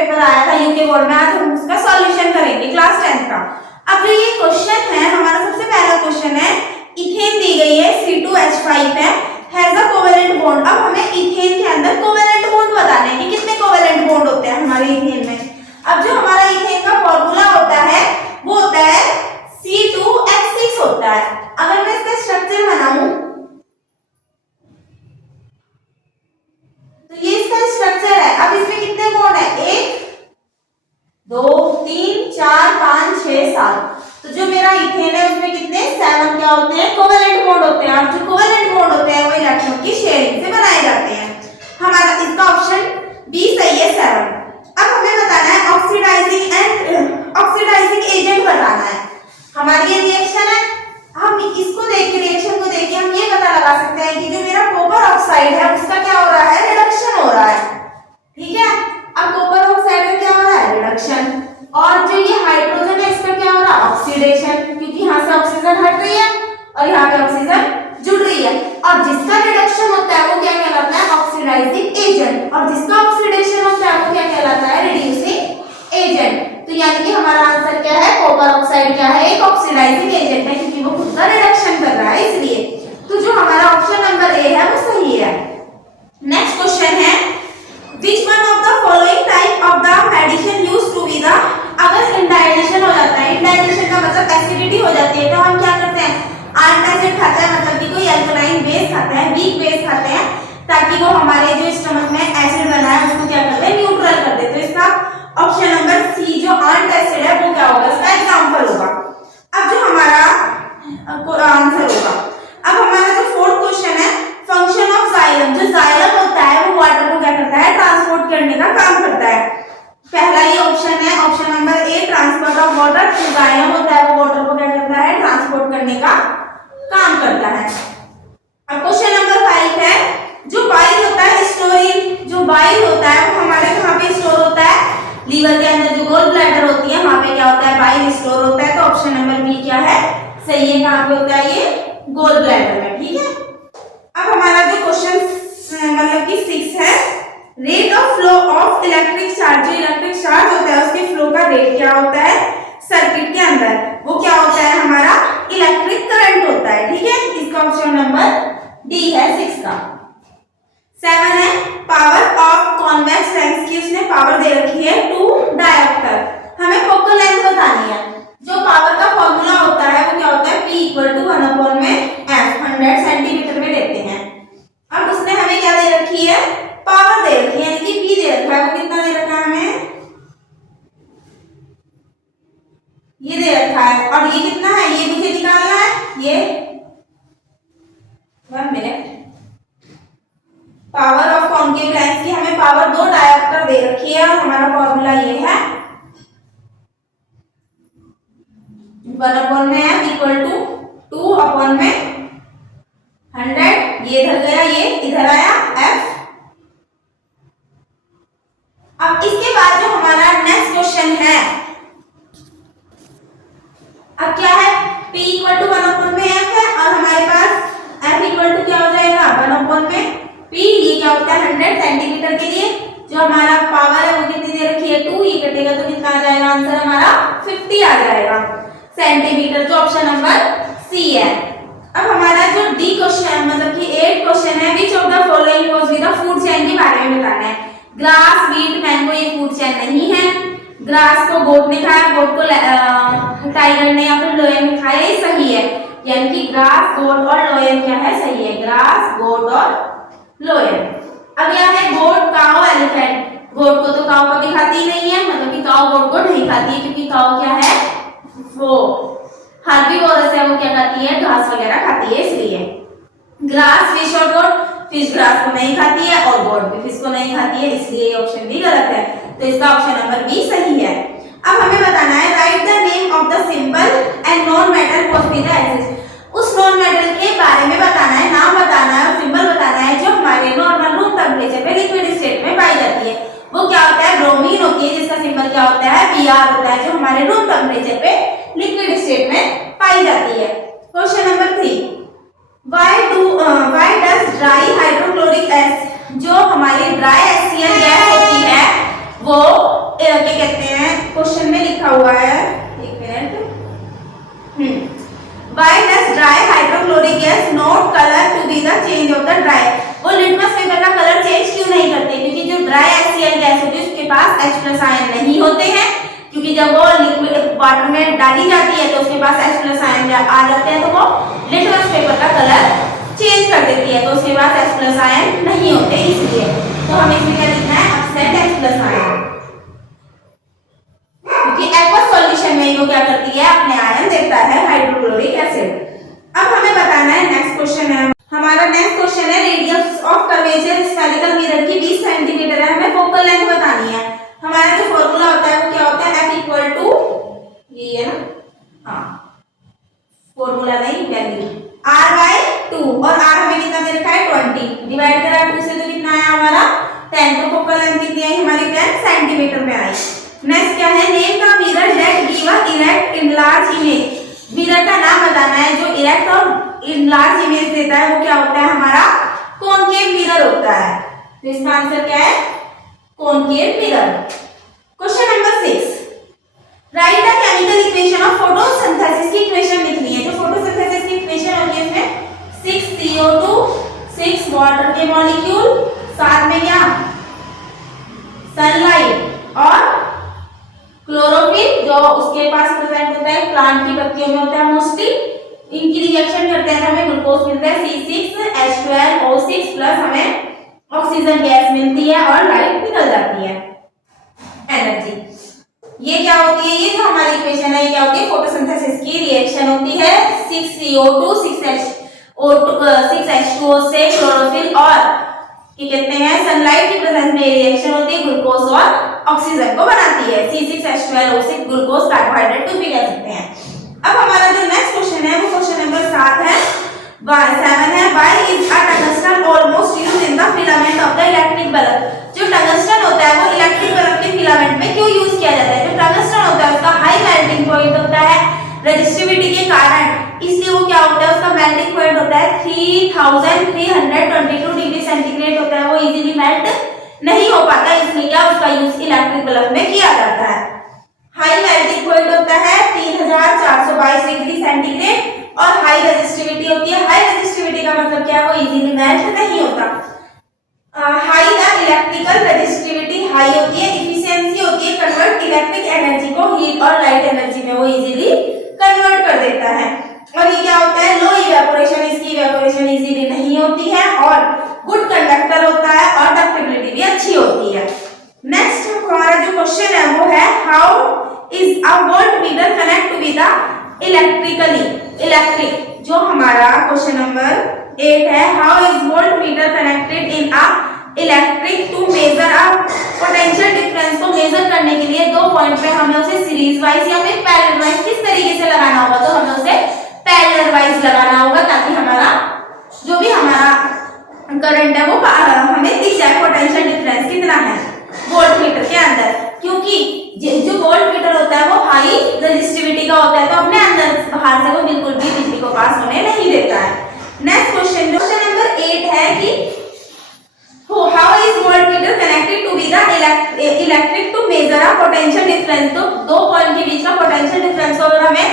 Paper आया था UK board में, आज हम उसका सॉल्यूशन करेंगे क्लास 10 का। अब जो ये क्वेश्चन है हमारा सबसे पहला क्वेश्चन है, इथेन दी गई है C2H5 है, हैज अ कोवेलेंट बॉन्ड। अब हमें इथेन के अंदर कोवेलेंट बॉन्ड बताना है कि कितने कोवेलेंट बॉन्ड होते हैं हमारे इथेन में। अब जो हमारा इथेन का फॉर्मूला होता है वो होता है C2H6 होता है। अगर मैं इसका स्ट्रक्चर बनाऊं तो ये इसका स्ट्रक्चर है। अब इसमें कितने बॉन्ड है, 1 2 3 4 5 6 7। तो जो मेरा इथेन है उसमें कितने 7 क्या होते हैं, कोवेलेंट बॉन्ड होते हैं। और जो कोवेलेंट बॉन्ड होते हैं वो इलेक्ट्रॉन की शेयरिंग से बनाए जाते हैं। हमारा इसका ऑप्शन बी सही है, 7। अब हमें बताना है ऑक्सीडाइजिंग एजेंट बताना है। हमारी ये रिएक्शन है, हम इसको देख के रिएक्शन को देख के हम ये पता लगा सकते हैं कि जो मेरा कॉपर ऑक्साइड है उसका क्या हो रहा है, रिडक्शन हो रहा है। ठीक है, अब कॉपर ऑक्साइड का क्या हो रहा है, रिडक्शन। और जो ये हाइड्रोजन है इसका क्या हो रहा है, ऑक्सीडेशन, क्योंकि यहाँ से ऑक्सीजन हट रही है और यहाँ पे ऑक्सीजन जुड़ रही है। और जिसका रिडक्शन होता है वो क्या कहलाता है, ऑक्सीडाइजिंग एजेंट। और जिसका ऑक्सीडेशन होता है वो क्या कहलाता है, रिड्यूसिंग एजेंट। तो यानी कि हमारा आंसर क्या है, कॉपर ऑक्साइड क्या है, एक ऑक्सीडाइजिंग एजेंट है, क्योंकि वो खुद का रिडक्शन कर रहा है इसलिए। तो जो हमारा ऑप्शन नंबर ए है वो सही है। नेक्स्ट क्वेश्चन है, which one of the following type of the medicine used to be the, अगर इंडाइजेशन हो जाता है, इंडाइजेशन का मतलब एसिडिटी हो जाती है, तो हम क्या करते हैं, एसिड खाते हैं, मतलब कि कोई अल्कलाइन बेस खाते हैं, वीक बेस खाते हैं, ताकि वो हमारे जो स्टमक में एसिड बना है उसको क्या करते हैं, न्यूट्रल कर देते हैं। तो इसका ऑप्शन नंबर सी जो एसिड है वो क्या होगा, इसका एग्जांपल होगा। अब जो हमारा आंसर होगा, अब हमारा जो फोर्थ क्वेश्चन है, फंक्शन ऑफ जाइलम, जो जाइलम होता है वो वाटर को क्या करता है, ट्रांसपोर्ट करने का काम करता है। पहला ही ऑप्शन है, option number A, transport of water. जो जाइलम होता है वो वाटर को क्या करता है, ट्रांसपोर्ट करने का काम करता है। अब क्वेश्चन नंबर 5 है, जो बाइल होता है स्टोरिंग, जो बाइल होता है वो हमारे कहाँ पे स्टोर होता है, लीवर के अंदर जो गोल ब्लैडर होती है वहां पे क्या होता है, बाइल स्टोर होता है। तो ऑप्शन नंबर बी क्या है, सही है। कहाँ पे होता है, ये गोल ब्लैडर में। ठीक है, अब हमारा जो क्वेश्चन मतलब कि 6 है, rate of flow of electric charge, जो इलेक्ट्रिक चार्ज होता है उसके फ्लो का रेट क्या होता है सर्किट के अंदर, वो क्या होता है, हमारा इलेक्ट्रिक करंट होता है। ठीक है, इसका ऑप्शन नंबर डी है 6 का। 7 है, पावर ऑफ कॉन्वेक्स लेंस की उसने पावर दे रखी है 2 डायोप्टर। हमें फोकल लेंथ बतानी है। जो पावर का फॉर्मूला होता है वो क्या होता है, P = 1/f, 100 सेंटीमीटर में देते हैं। अब उसने हमें क्या दे रखी है, पावर दे रखी है, यानी कि P दे रखा है। वो कितना दे रखा है हमें, ये दे रखा है। और ये कितना है, ये मुझे निकालना है, ये 1 minute. Power of concave lens की हमें पावर 2 डायोप्टर दे रखी है और हमारा फॉर्मूला ये है 1/f = 2/100। ये इधर गया, ये इधर आया f। अब इसके बाद जो हमारा नेक्स्ट क्वेश्चन है, अब क्या है, P = 1/f है और हमारे पास F = क्या हो जाएगा, 1/P। ये क्या होता है, 100 सेंटीमीटर के लिए जो हमारा पावर है वो कितनी दे रखी है, 2। ये कटेगा तो कितना आ जाएगा, आंसर हमारा 50 आ जाएगा सेंटीमीटर, जो ऑप्शन नंबर सी है। अब हमारा जो डी क्वेश्चन मतलब कि 8 क्वेश्चन है, which of the following was with the food chain के बारे में बताना है। ग्रास, व्हीट, मैंगो ये फूड चेन नहीं है। ग्रास को गोट ने खाया, गोट को टाइगर ने या फिर लोयन ने खाया, ये सही है। यानी कि ग्रास, गोट और लोयन क्या है, सही है, ग्रास, गोट और लोयन। अगला है गोट, काऊ, एलिफेंट। गोट को तो काऊ कभी खाती ही नहीं है, मतलब कि काऊ गोट को नहीं खाती है, क्योंकि काऊ क्या है, वो हर्बीवोरस है, वो क्या खाती है, घास वगैरह खाती है, इसलिए। ग्रास, फिश और गोट, फिश ग्रास को नहीं खाती है और गोट भी फिश को नहीं खाती है, इसलिए ये ऑप्शन भी गलत है। तो इसका ऑप्शन नंबर बी सही है। अब हमें बताना है, right the name of the simple and non metal positive acid. उस नॉन मेटल के बारे में बताना है, नाम बताना है और सिंबल बताना है जो हमारे नॉर्मल रूम टेम्परेचर पे लिक्विड स्टेट में पाई जाती है। वो क्या होता है, ब्रोमीन होती है, जिसका सिंबल क्या होता है, Br होता है, जो हमारे रूम टेम्परेचर पे लिक्विड स्टेट में पाई जाती है। Question number 3, why does dry hydrochloric acid, जो हमारी ड्राई HCl गैस होती है वो क्या कहते हैं, क्वेश्चन में लिखा हुआ है, एक minute, Why does dry hydrochloric gas not color to be the change of the dry? वो लिटमस पेपर का कलर चेंज क्यों नहीं करते? क्योंकि जो ड्राई HCl गैस होती है उसके पास H+ आयन नहीं होते हैं, क्योंकि जब वो लिक्विड वाटर में डाली जाती है तो उसके पास H+ आयन आ जाते हैं, तो वो लिटमस पेपर का कलर चेंज कर देती है, तो उसके पास H+ आयन नहीं होते, इसलिए तो हमें इसमें क्या लिखना है, एब्सेंट H+ आयन, क्योंकि एक्वस सॉल्यूशन में वो क्या करती है, अपने आयन देता है हाइड्रोक्लोरिक एसिड। अब हमें बताना है, नेक्स्ट क्वेश्चन है हमारा, नेक्स्ट क्वेश्चन है radius of curvature spherical mirror की 20 सेंटीमीटर है, हमें फोकल लेंथ बतानी है। हमारा जो फॉर्मूला होता है वो क्या होता है, F = ये है ना, हाँ फॉर्मूला नहीं वैल्यू, R/2, और R हमें कितना दे रखा है 20, डिवाइड करा 2 से तो कितना आया हमारा 10, तो फोकल लेंथ कितनी आई हमारी 10 सेंटीमीटर में आई। नेक्स्ट क्या है, name the mirror that give a erect enlarge image, mirror का नाम बताना है जो इरेक्ट और इनलार्ज इमेज देता है, वो क्या होता है हमारा कॉनकेव मिरर होता है, तो इसका आंसर क्या है, concave mirror. Question number 6, right the chemical equation of photosynthesis की इक्वेशन लिखनी है, जो फोटोसिंथेसिस की इक्वेशन होती है उसमें 6 CO2, 6 वाटर के मॉलिक्यूल, साथ में क्या सनलाइट और क्लोरोफिल जो उसके पास प्रेजेंट होता है, प्लांट की पत्तियों में होता है मोस्टली, इनकी रिएक्शन करते हैं तो हमें ग्लूकोज मिलता है C6H12O6 प्लस हमें ऑक्सीजन गैस मिलती है और लाइट निकल जाती है, एनर्जी। ये क्या होती है, ये जो हमारी इक्वेशन है ये क्या होती है, फोटोसिंथेसिस की रिएक्शन होती है, 6 CO2 6H2O से क्लोरोफिल और क्या कहते हैं सनलाइट की प्रेजेंस में रिएक्शन होती है, ग्लूकोज और ऑक्सीजन को बनाती है, C6H12O6 ग्लूकोज कार्बोहाइड्रेट कुछ भी कह सकते हैं। अब हमारा जो नेक्स्ट क्वेश्चन है वो क्वेश्चन नंबर 7 है, 7 है, why is a tungsten almost used in the filament of the electric bulb, जो टंगस्टन होता है वो इलेक्ट्रिक बल्ब के फिलामेंट में क्यों यूज किया जाता है, जो टंगस्टन होता है उसका हाई मेल्टिंग पॉइंट होता है रेजिस्टिविटी के कारण, इसलिए वो क्या होता है, उसका मेल्टिंग पॉइंट होता है 3322 डिग्री सेंटीग्रेड होता है, वो इजीली मेल्ट नहीं हो पाता, इसलिए क्या उसका यूज इलेक्ट्रिक बल्ब में किया जाता है। हाई मेल्टिंग पॉइंट होता है 3422 डिग्री सेंटीग्रेड और हाई रेजिस्टिविटी होती है, हाई रेजिस्टिविटी का मतलब क्या है, वो इजीली मेल्ट नहीं होता। High the electrical resistivity high होती है, इफिशिएंसी होती है कन्वर्ट इलेक्ट्रिक एनर्जी को हीट और लाइट एनर्जी में, वो इजीली कन्वर्ट कर देता है। और ये क्या होता है, लो इवेपोरेशन, इसकी इवेपोरेशन इजीली नहीं होती है और गुड कंडक्टर होता है और डक्टिबिलिटी भी अच्छी होती है। नेक्स्ट हमारा जो क्वेश्चन है वो है, how is a voltmeter connect to with the electric, जो हमारा क्वेश्चन नंबर 8 है, how is voltmeter connected in a electric to measure a potential difference, को मेजर करने के लिए दो पॉइंट पे हमें उसे सीरीज वाइज या फिर पैरेलल वाइज किस तरीके से लगाना होगा, तो हमें उसे पैरेलल वाइज लगाना होगा ताकि हमारा जो भी हमारा करंट है वो हमें दिख जाए, पोटेंशियल डिफरेंस कितना है वोल्टमीटर के अंदर, क्योंकि जो वोल्टमीटर होता है वो हाई रेजिस्टिविटी का होता है, तो अपने अंदर बाहर से वो बिल्कुल भी बिजली को पास होने नहीं देता है। नेक्स्ट क्वेश्चन नंबर 8 है कि how is voltmeter connected to with the electric to measure a potential difference, तो दो पॉइंट के बीच का पोटेंशियल डिफरेंस को अगर हमें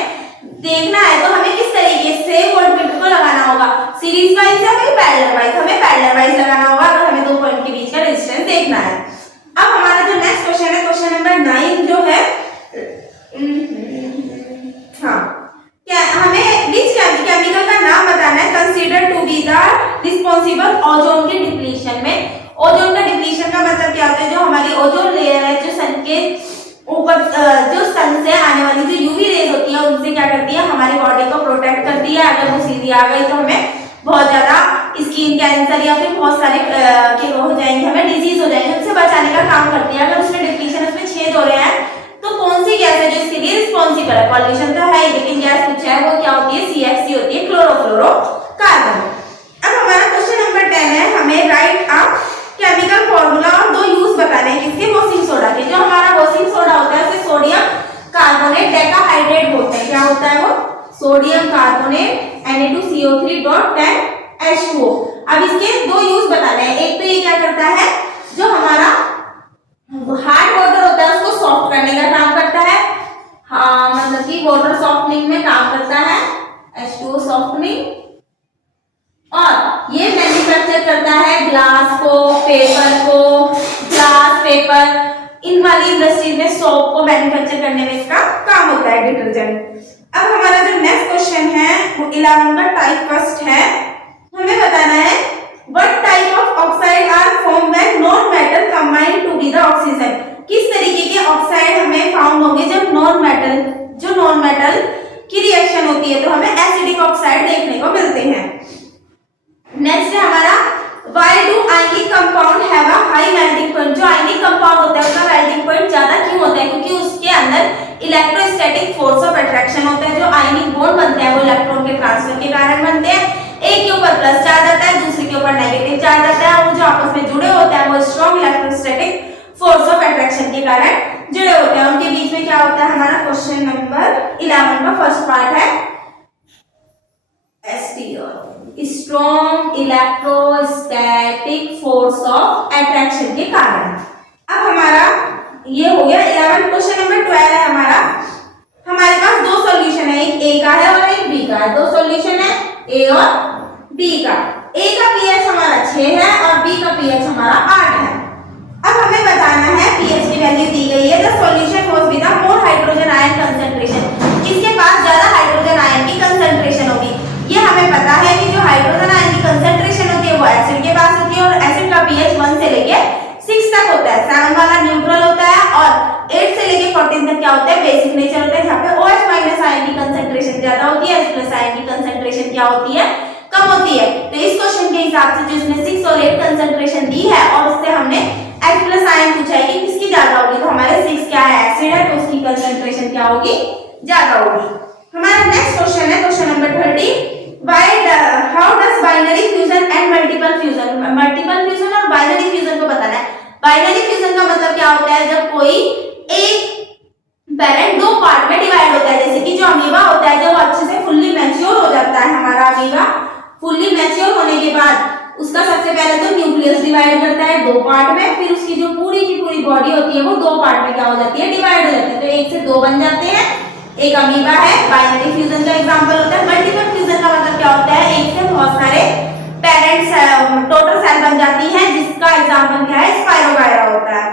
देखना है तो हमें किस तरीके से वोल्टमीटर को लगाना होगा, सीरीज वाइज या फिर पैरेलल वाइज, हमें पैरेलल वाइज लगाना होगा अगर हमें दो पॉइंट के बीच का रेजिस्टेंस देखना है। अब हमारा जो नेक्स्ट क्वेश्चन है, क्वेश्चन नंबर 9 जो है, हाँ क्या हमें विच केमिकल का नाम बताना है consider to be the responsible ozone के डिप्लीशन में। ओजोन का डिप्लीशन का मतलब क्या होता है, जो हमारी ओजोन लेयर है जो सन के ऊपर जो सन से आने वाली जो यूवी रेज होती है उनसे क्या करती है, हमारी बॉडी को प्रोटेक्ट करती है, अगर वो सीधी आ गई तो हमें बहुत ज्यादा स्किन कैंसर या फिर बहुत सारे के हो जाएंगे, हमें डिजीज हो जाएंगे, उनसे बचाने का काम करती है। अगर उसमें डिप्लीशन उसमें छेद हो रहे हैं तो कौन सी गैस है जो इसके लिए रिस्पॉन्सिबल है, पॉल्यूशन तो है लेकिन गैस कुछ है, वो क्या होती है, CFC होती है, क्लोरोफ्लोरोकार्बन। अब हमारा क्वेश्चन नंबर 10 है, हमें राइट अ केमिकल फॉर्मूला और दो यूज बताने हैं किसके, वॉशिंग सोडा के। जो हमारा वॉशिंग सोडा होता है उसे सोडियम कार्बोनेट डेकाहाइड्रेट बोलते हैं, क्या होता है वो, सोडियम कार्बोनेट Na2CO3.10H2O। अब इसके दो यूज बताने हैं, एक तो ये क्या करता है, जो हमारा हार्ड वाटर होता है उसको सॉफ्ट करने का काम करता है। हाँ, मतलब कि वाटर सॉफ्टनिंग में काम करता है, H2O सॉफ्टनिंग। और ये मैन्युफैक्चर करता है ग्लास को, पेपर को, ग्लास पेपर इन वाली इंडस्ट्रीज में सोप को मैन्युफैक्चर करने में इसका काम होता है डिटर्जेंट। अब हमारा जो नेक्स्ट क्वेश्चन है वो 11 का टाइप फर्स्ट है। हमें बताना है what type of oxide are form when non metal combine to be the oxygen. किस तरीके के ऑक्साइड हमें फाउंड होंगे जब नॉन मेटल की रिएक्शन होती है तो हमें एसिडिक ऑक्साइड देखने को मिलते हैं। नेक्स्ट है हमारा why do ionic compound have a high melting point. जो आयनिक कंपाउंड होता है उसका मेल्टिंग पॉइंट ज्यादा क्यों होता है? क्योंकि उसके अंदर इलेक्ट्रोस्टैटिक फोर्स ऑफ अट्रैक्शन होता है। जो आयनिक बॉन्ड बनते हैं वो इलेक्ट्रॉन के ट्रांसफर के कारण बनते हैं। एक के ऊपर प्लस चार्ज आता है, दूसरे के ऊपर नेगेटिव चार्ज आता है। वो जो आपस में जुड़े होते हैं वो strong electrostatic force of attraction के कारण जुड़े होते हैं। उनके बीच में क्या होता है? हमारा क्वेश्चन नंबर 11 का फर्स्ट पार्ट है STO, strong electrostatic force of attraction के कारण। अब हमारा ये हो गया 11। क्वेश्चन नंबर 12 है हमारा। हमारे पास दो सॉल्यूशन है, एक A का है और एक B का है। दो सॉल्यूशन है A और B का। A का pH हमारा 6 है और B का pH हमारा 8 है। अब हमें बताना है pH की वैल्यू दी गई है। The solution was with more hydrogen ion concentration. किसके पास ज्यादा हाइड्रोजन आयन की कंसंट्रेशन होगी? ये हमें पता है कि जो हाइड्रोजन आयन की कंसंट्रेशन होती है वो एसिड के पास होती है और एसिड का pH 1 से लेके 6 तक होता है। 7 वाला न्यूट्रल होता है और 8 से लेके 14 तक क्या होता है? बेसिक नेचर होता है, जहाँ पे OH- आयन की कंसंट्रेशन ज्यादा होती है, H+ आयन की कंसंट्रेशन क्या होती है? कम होती है। तो इस क्वेश्चन के हिसाब से जो इसने 6 और 8 कंसंट्रेशन दी है और उससे हमने H+ आयन पूछा है कि किसकी ज्यादा होगी, तो हमारे 6 क्या है? एसिड है, तो उसकी कंसंट्रेशन क्या होगी? ज्यादा होगी। हमारा नेक्स्ट क्वेश्चन है question number 30। How does binary fusion and multiple fusion. Multiple fusion और बाइनरी फ्यूजन को बताना है। बाइनरी फ्यूजन का मतलब क्या होता है? जब कोई एक पैरेंट दो पार्ट में डिवाइड होता है। जैसे कि जो अमीबा होता है, जब अच्छे से फुल्ली मैच्योर हो जाता है हमारा अमीबा, फुल्ली मैच्योर होने के बाद उसका सबसे पहले तो न्यूक्लियस डिवाइड करता है दो पार्ट में, फिर उसकी जो पूरी की पूरी बॉडी होती है वो दो पार्ट में क्या हो जाती है? डिवाइड हो जाती है। तो एक से दो बन जाते हैं, एक अमीबा है। बाइनरी फ्यूजन का एग्जांपल होता है। मल्टीपल फ्यूजन का मतलब क्या होता है? एक से बहुत सारे पेरेंट टोटल सेल बन जाती हैं, जिसका एग्जांपल क्या है? स्पाइरोगायरा होता है।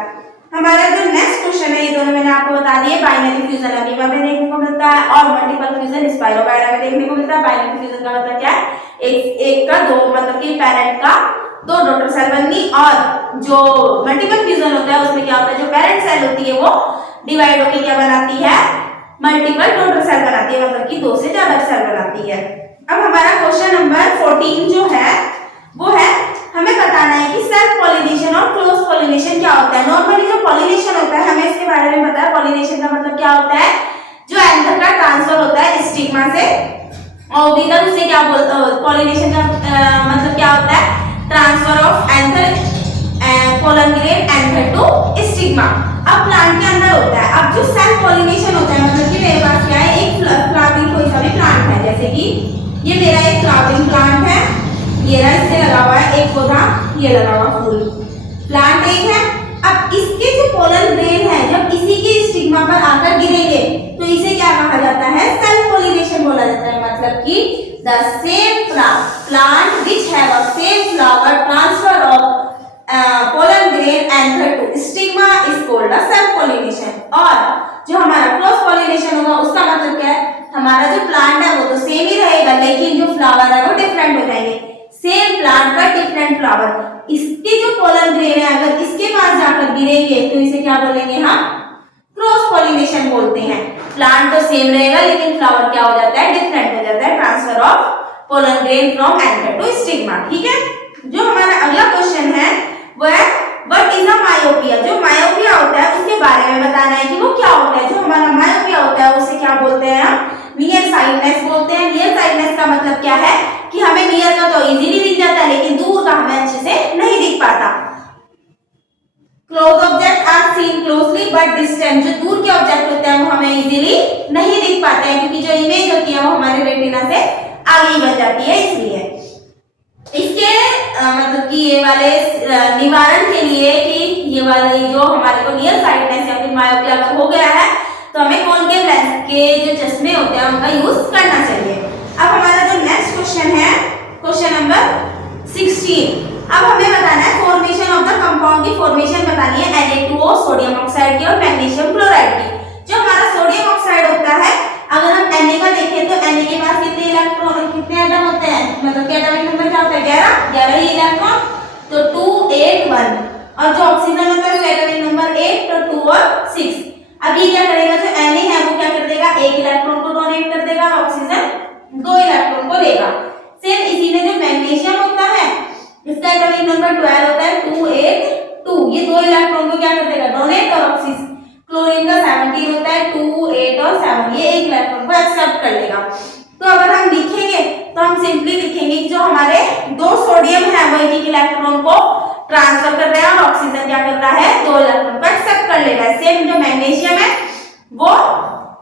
हमारा जो नेक्स्ट क्वेश्चन है, ये दोनों मैंने आपको बता दिए। बाइनरी फ्यूजन अमीबा में देखने को मिलता है और मल्टीपल फ्यूजन स्पाइरोगायरा में देखने को मिलता है। बाइनरी फ्यूजन का मतलब क्या है? एक का दो, मतलब कि पेरेंट का दो डॉटर सेल बननी, और जो मल्टीपल फ्यूजन होता है उसमें क्या होता है? जो पेरेंट सेल होती है वो डिवाइड होकर क्या बनाती है? मल्टीपल डॉटर सेल बनाती है, मतलब कि दो से ज्यादा सेल बनाती है। अब हमारा क्वेश्चन नंबर 14 जो है वो है, हमें बताना है कि सेल्फ पॉलिनेशन और क्रॉस पॉलिनेशन क्या होता है। नॉर्मली जो पॉलिनेशन होता है हमें इसके बारे में पता है। पॉलिनेशन का मतलब क्या होता है? जो एंथर का ट्रांसफर होता है स्टिग्मा से ओविडर, उसे क्या बोलते हैं? पॉलिनेशन का मतलब क्या होता है? Transfer of anther pollen grain anther to stigma. अब प्लांट के अंदर होता है। अब जो सेल्फ पॉलिनेशन होता है मतलब कि मेरे पास क्या है? एक फ्लावरिंग कोई सा भी प्लांट है, जैसे कि ये मेरा एक फ्लावरिंग प्लांट है, ये रहा, इससे लगा हुआ है एक पौधा, ये लगा हुआ फूल, प्लांट एक है। अब इसके जो पोलन ग्रेन है जब इसी के स्टिग्मा पर आकर गिरेंगे तो इसे क्या कहा जाता है? सेल्फ पॉलिनेशन बोला जाता है। मतलब कि the same plant which have a same flower transfer of pollen grain anther to stigma is called a self pollination. और जो हमारा क्रॉस पॉलिनेशन होगा उसका मतलब क्या है? हमारा जो प्लांट है वो तो सेम ही रहेगा, लेकिन जो फ्लावर है वो डिफरेंट हो जाएंगे। सेम प्लांट का डिफरेंट फ्लावर, इसके जो पोलन ग्रेन है अगर इसके पास जाकर गिरेंगे तो इसे क्या बोलेंगे? हम क्रॉस पॉलिनेशन बोलते हैं। प्लांट तो सेम रहेगा लेकिन फ्लावर क्या हो जाता है? डिफरेंट हो जाता है। Transfer of pollen grain from anther to stigma. ठीक है। जो हमारा अगला क्वेश्चन है वो है व्हाट इज अ मायोपिया। जो मायोपिया होता है उसके बारे में बताना है कि वो क्या होता है। जो हमारा मायोपिया होता है उसे क्या बोलते हैं? हम नियर साइटनेस बोलते हैं। नियर साइटनेस का मतलब क्या है? कि हमें नियर का तो इजीली दिख जाता है लेकिन दूर का हमें अच्छे से नहीं दिख पाता। Close object are seen closely but distant. जो दूर के ऑब्जेक्ट होते हैं वो हमें इजीली नहीं दिख पाते हैं, क्योंकि जो इमेज होती है वो हमारे रेटिना से आगे बढ़ जाती है। इसलिए इसके मतलब कि ये वाले निवारण के लिए कि ये वाले जो हमारे को अगर नियर साइटनेस या फिर मायोपिया अगर हो गया है तो हमें कॉनकेव लेंस के जो चश्मे होते हैं उनका यूज करना चाहिए। अब हमारा जो नेक्स्ट क्वेश्चन है क्वेश्चन नंबर 16। अब हमें बताना है फॉर्मेशन ऑफ द कंपाउंड की फॉर्मेशन बतानी है Na2O सोडियम ऑक्साइड की और मैग्नीशियम क्लोराइड की। जो हमारा सोडियम ऑक्साइड होता है अगर हम Na का देखें तो Na के पास कितने इलेक्ट्रॉन कितने एटम होते हैं, मतलब कि एटॉमिक नंबर क्या होता है 11 ही इलेक्ट्रॉन, तो 2 8 1। और जो ऑक्सीजन होता है वो एटॉमिक नंबर 8 तो 2 और 6। अब ये क्या करेगा जो Na है वो क्या कर देगा एक इलेक्ट्रॉन को डोनेट कर देगा और ऑक्सीजन 2 इलेक्ट्रॉन को लेगा। सेम इसी में जो मैग्नीशियम होता है इसका एटॉमिक नंबर 12 होता है 2 8 2, ये 2 इलेक्ट्रॉन को क्या कर देगा डोनेट और ऑक्सीजन। क्लोरीन का 17 होता है 2 8 और 7, ये एक इलेक्ट्रॉन को एक्सेप्ट कर लेगा। तो अगर हम लिखेंगे तो हम सिंपली लिखेंगे कि जो हमारे 2 सोडियम है वो एक इलेक्ट्रॉन को ट्रांसफर कर रहा है और ऑक्सीजन क्या कर रहा है 2 इलेक्ट्रॉन को एक्सेप्ट कर ले रहा है। सेम जो मैग्नीशियम है वो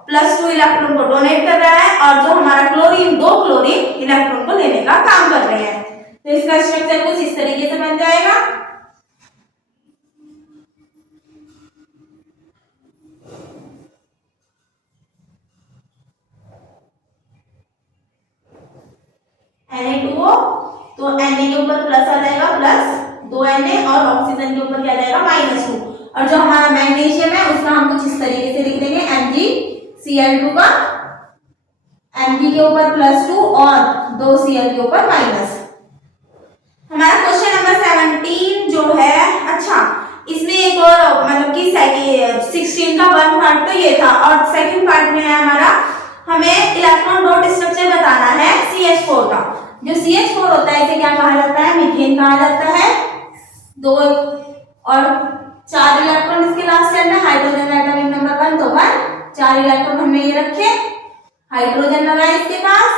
+2 इलेक्ट्रॉन को डोनेट कर रहा है और जो हमारा क्लोरीन 2 क्लोरीन इलेक्ट्रॉन को लेने का काम कर रहे हैं। तो इसका स्ट्रक्चर कुछ इस तरीके से बन जाएगा। Na2O तो Na के ऊपर प्लस आ जाएगा +2 Na और ऑक्सीजन के ऊपर क्या आ जाएगा -2। और जो हमारा मैग्नीशियम है उसका हम कुछ इस तरीके से लिख देंगे MgCl2 का Mg के ऊपर +2 और 2 Cl के ऊपर -। हमारा क्वेश्चन नंबर 17 जो है, अच्छा इसमें एक और मतलब कि 16 का 1 पार्ट तो ये था और सेकंड पार्ट में है हमारा हमें इलेक्ट्रॉन डॉट स्ट्रक्चर बताना है CH4 का। जो CH4 होता है इसे क्या कहा जाता है मीथेन कहा जाता है। 2 और 4 इलेक्ट्रॉन इसके लास्ट सेल में, हाइड्रोजन का एटॉमिक नंबर 1 तो 1, 4 इलेक्ट्रॉन हमने ये रखे, हाइड्रोजन लगाए इसके पास।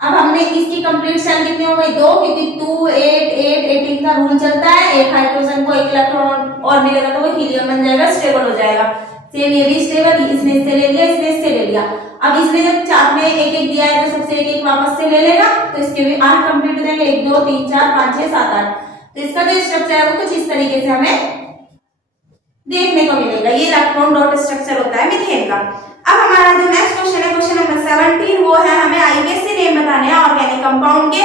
अब हमने इसकी कंप्लीट सेल कितने हो गई 2, क्योंकि 2 8 8 18 का रूल चलता है। एक हाइड्रोजन को एक इलेक्ट्रॉन और मिलेगा तो वो हीलियम बन जाएगा, स्टेबल हो जाएगा। सेम ये भी स्टेबल, इसने इससे ले लिया इसने इससे ले लिया। अब इसने जब चार में एक एक दिया है तो सबसे एक एक वापस से ले लेगा, तो इसके भी 8 कंप्लीट हो जाएंगे, 1 2 3 4 5 6 7 8। तो इसका जो स्ट्रक्चर है वो कुछ इस तरीके से हमें देखने को मिलेगा। ये इलेक्ट्रॉन डॉट स्ट्रक्चर होता है मीथेन का। अब हमारा जो नेक्स्ट क्वेश्चन है क्वेश्चन नंबर 17, वो है हमें आईयूपीएसी नेम बताने हैं ऑर्गेनिक कंपाउंड के।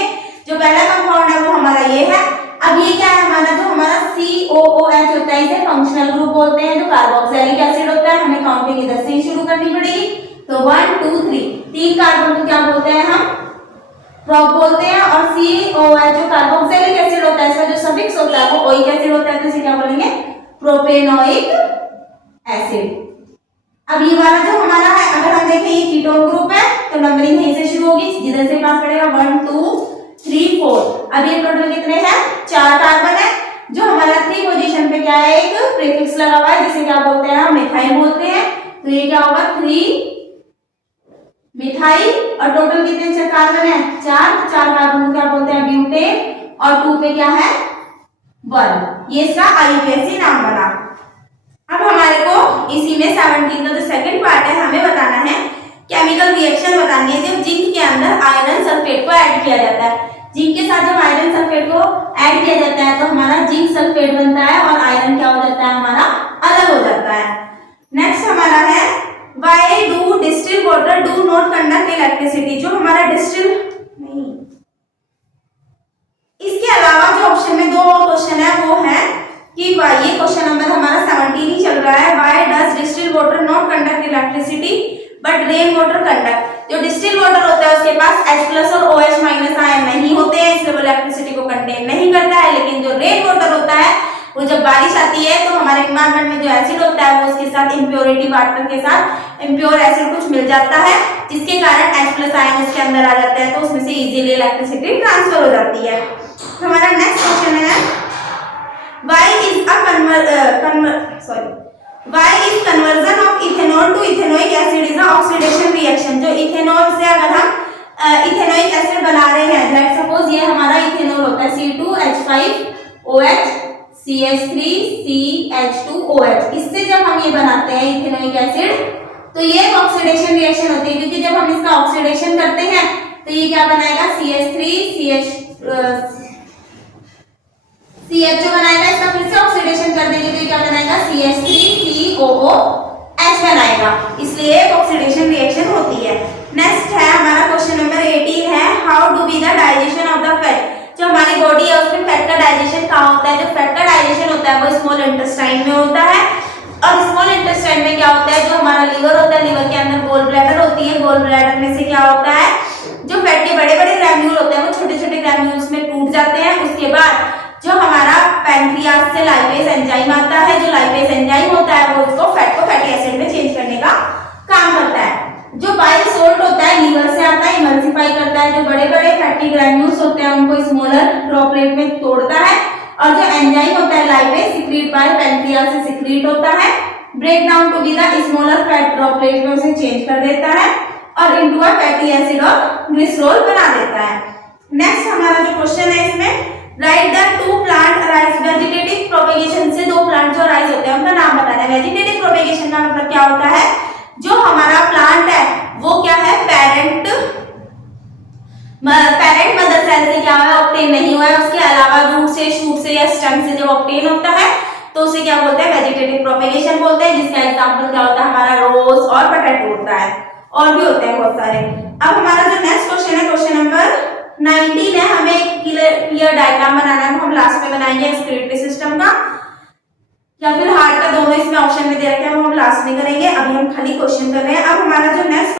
जो पहला कंपाउंड है वो हमारा ये है। अब ये क्या है हमारा जो हमारा COOH होता है इसे फंक्शनल ग्रुप बोलते हैं। जो कार्बोक्सिलिक एसिड होता है हमें काउंटिंग इधर से ही शुरू करनी पड़ेगी। तो 1 2 3 तीन कार्बन को क्या बोलते हैं हम प्रोप बोलते हैं। और COOH जो कार्बोक्सिलिक एसिड होता है इसका जो सफिक्स होता है वो ओइक एसिड होता है, तो इसे क्या बोलेंगे प्रोपेनोइक एसिड। अब ये वाला जो हमारा है अगर हम देखें ये कीटोन ग्रुप है तो नंबरिंग यहीं से शुरू होगी, जिधर से पास पड़ेगा 1 2 3 4। अब ये टोटल कितने हैं 4 कार्बन है। जो हमारा 3 पोजीशन पे क्या है एक प्रीफिक्स लगा हुआ है जिसे क्या बोलते हैं हम मिथाइल बोलते हैं। तो ये क्या होगा 3 मिथाइल। और टोटल कितने कार्बन है 4 कार्बन को क्या बोलते हैं ब्यूटेन। और 2 पे क्या है 1। ये इसका आईयूपीएसी नाम बना। अब हमारे को इसी में 17 का जो सेकंड पार्ट है हमें बताना है केमिकल रिएक्शन बतानी है जब जिंक के अंदर आयरन सल्फेट को ऐड किया जाता है। जिंक के साथ जब आयरन सल्फेट को ऐड किया जाता है तो हमारा जिंक सल्फेट बनता है और आयरन क्या हो जाता है हमारा अलग हो जाता है। नेक्स्ट हमारा है why do distil water do not conduct electricity. जो हमारा डिस्टिल नहीं, इसके अलावा जो ऑप्शन में 2 और क्वेश्चन है वो है कि वाई, ये क्वेश्चन नंबर हमारा 17 ही चल रहा है। Why does distil water not conduct electricity but rain water conduct. जो डिस्टिल वाटर होता है उसके पास H+ और OH- आयन नहीं होते हैं, इसलिए वो इलेक्ट्रिसिटी को कंटेन नहीं करता है। लेकिन जो रेन वाटर होता है वो जब बारिश आती है तो हमारे एनवायरनमेंट में जो एसिड होता है वो उसके साथ इम्प्योरिटी वाटर के साथ इम्प्योर एसिड कुछ मिल जाता है, जिसके कारण H+ आयन उसके अंदर आ जाता है तो उसमें से इजीली इलेक्ट्रिसिटी ट्रांसफर हो जाती है। हमारा नेक्स्ट क्वेश्चन है Why is conversion of ethanol to ethanoic acid is a oxidation reaction। जो इथेनॉल से अगर हम इथेनोइक एसिड बना रहे हैं, लेट्स सपोज ये हमारा इथेनॉल होता है C2H5OH CH3CH2OH। इससे जब हम ये बनाते हैं इथेनोइक एसिड तो ये ऑक्सीडेशन रिएक्शन होती है, क्योंकि जब हम इसका ऑक्सीडेशन करते हैं तो ये क्या बनाएगा CH3CH CH जो बनाएगा इसका फिर से ऑक्सीडेशन कर देंगे तो ये क्या बनाएगा CH3COOH बनाएगा, इसलिए एक ऑक्सीडेशन रिएक्शन होती है। नेक्स्ट है हमारा क्वेश्चन नंबर 18 है how do be the digestion of the fat. जो हमारी बॉडी है उसमें फैट का डाइजेशन कहाँ होता है? जो फैट का डाइजेशन होता है वो स्मॉल इंटेस्टाइन में होता है, और स्मॉल इंटेस्टाइन में क्या होता है? जो हमारा लिवर होता है, लिवर के अंदर गोल ब्लैडर होती है, गोल ब्लैडर में से क्या होता है? जो फैट के बड़े बड़े ग्रैन्यूल होते हैं वो छोटे छोटे ग्रैन्यूल्स में टूट जाते हैं। उसके बाद जो हमारा पैंक्रियाज से लाइपेज एंजाइम आता है, जो लाइपेज एंजाइम होता है वो उसको फैट को फैटी एसिड में चेंज करने का काम करता है। जो बाइल सोल्ट होता है लीवर से आता है, इमल्सिफाई करता है, जो बड़े बड़े फैटी ग्रैन्यूल्स होते हैं उनको स्मॉलर ड्रॉपलेट में तोड़ता है, और जो एंजाइम होता है लाइपेज सिक्रीट बाय पैंक्रियाज से सिक्रीट होता है, break down to be the smaller fat droplet में उसे चेंज कर देता है और इनटू अ फैटी एसिड और ग्लिसरॉल बना देता है। नेक्स्ट हमारा जो क्वेश्चन है इसमें right the two plant arise. Vegetative propagation से दो प्लांट जो अराइज होते हैं उनका नाम बताना है। वेजिटेटिव प्रोपेगेशन का मतलब क्या होता है? जो हमारा प्लांट है वो क्या है? पेरेंट मदर सेल से क्या हुआ? ऑब्टेन नहीं हुआ है, उसके अलावा रूट से, शूट से या स्टेम से जब ऑब्टेन होता है तो उसे क्या बोलते हैं? वेजिटेटिव प्रोपेगेशन बोलते हैं, जिसका एग्जांपल क्या होता है? हमारा रोज और पोटैटो होता है, और भी होते हैं बहुत सारे। अब हमारा जो नेक्स्ट क्वेश्चन है क्वेश्चन नंबर 19 है, हमें एक क्लियर डायग्राम बनाना है, वो हम लास्ट में बनाएंगे एक्सक्रीटरी सिस्टम का, या फिर हार्ट का, दोनों इसमें ऑप्शन में दे रखे हैं, वो हम लास्ट में करेंगे। अभी हम खाली क्वेश्चन कर रहे हैं। अब हमारा जो नेक्स्ट